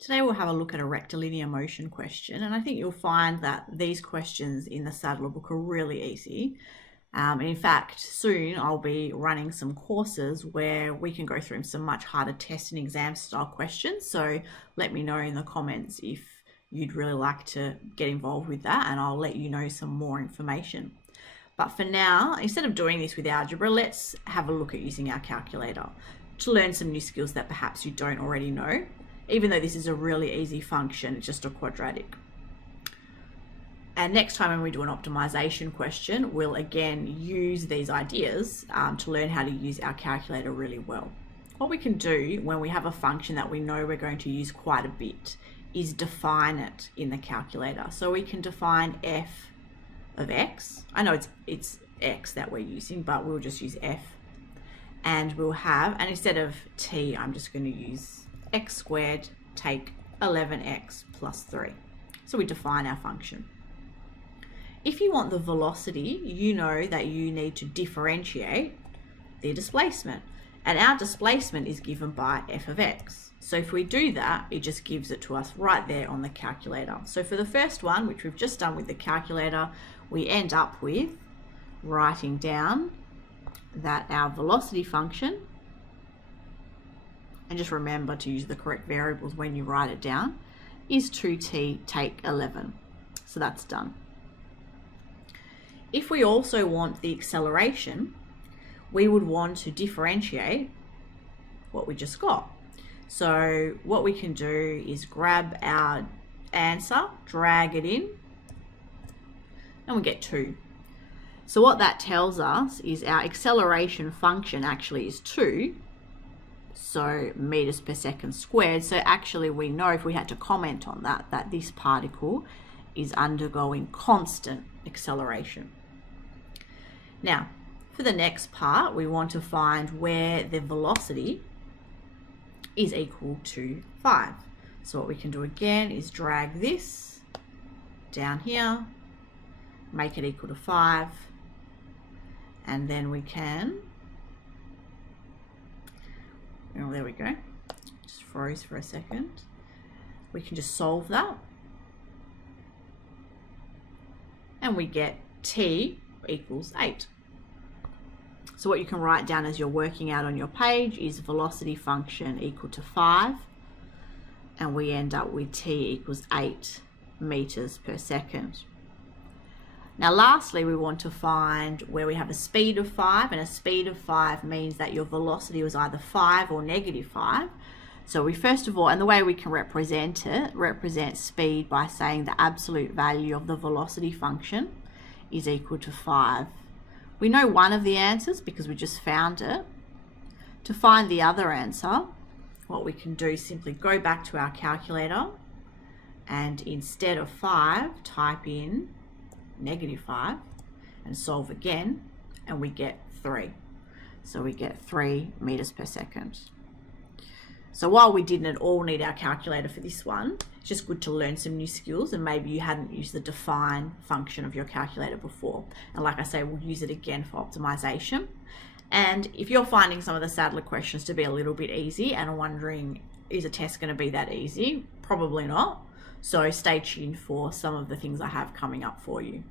Today we'll have a look at a rectilinear motion question, and I think you'll find that these questions in the Sadler book are really easy. In fact, soon I'll be running some courses where we can go through some much harder test and exam style questions, so let me know in the comments if you'd really like to get involved with that, and I'll let you know some more information. But for now, instead of doing this with algebra, let's have a look at using our calculator to learn some new skills that perhaps you don't already know. Even though this is a really easy function, it's just a quadratic. And next time when we do an optimization question, we'll again use these ideas to learn how to use our calculator really well. What we can do when we have a function that we know we're going to use quite a bit is define it in the calculator. So we can define f of x. I know it's x that we're using, but we'll just use f. And we'll have, and instead of t, I'm just going to use x squared take 11x plus 3. So we define our function. If you want the velocity, you know that you need to differentiate the displacement. And our displacement is given by f of x. So if we do that, it just gives it to us right there on the calculator. So for the first one, which we've just done with the calculator, we end up with writing down that our velocity function, and just remember to use the correct variables when you write it down, is 2t take 11. So that's done. If we also want the acceleration, we would want to differentiate what we just got. So what we can do is grab our answer, drag it in, and we get 2. So what that tells us is our acceleration function actually is 2. So meters per second squared. So actually we know, if we had to comment on that, that this particle is undergoing constant acceleration. Now, for the next part, we want to find where the velocity is equal to 5. So what we can do again is drag this down here, make it equal to 5, and then we can, oh, there we go, just froze for a second. We can just solve that, and we get t equals 8. So what you can write down as you're working out on your page is velocity function equal to 5, and we end up with t equals 8 meters per second. Now lastly, we want to find where we have a speed of 5, and a speed of 5 means that your velocity was either 5 or negative 5. So we first of all, and the way we can represent it, represent speed by saying the absolute value of the velocity function is equal to 5. We know one of the answers because we just found it. To find the other answer, what we can do is simply go back to our calculator, and instead of 5, type in negative 5 and solve again, and we get 3. So we get 3 meters per second. So while we didn't at all need our calculator for this one, it's just good to learn some new skills, and maybe you hadn't used the define function of your calculator before. And like I say, we'll use it again for optimization. And if you're finding some of the Sadler questions to be a little bit easy and are wondering, is a test going to be that easy? Probably not. So stay tuned for some of the things I have coming up for you.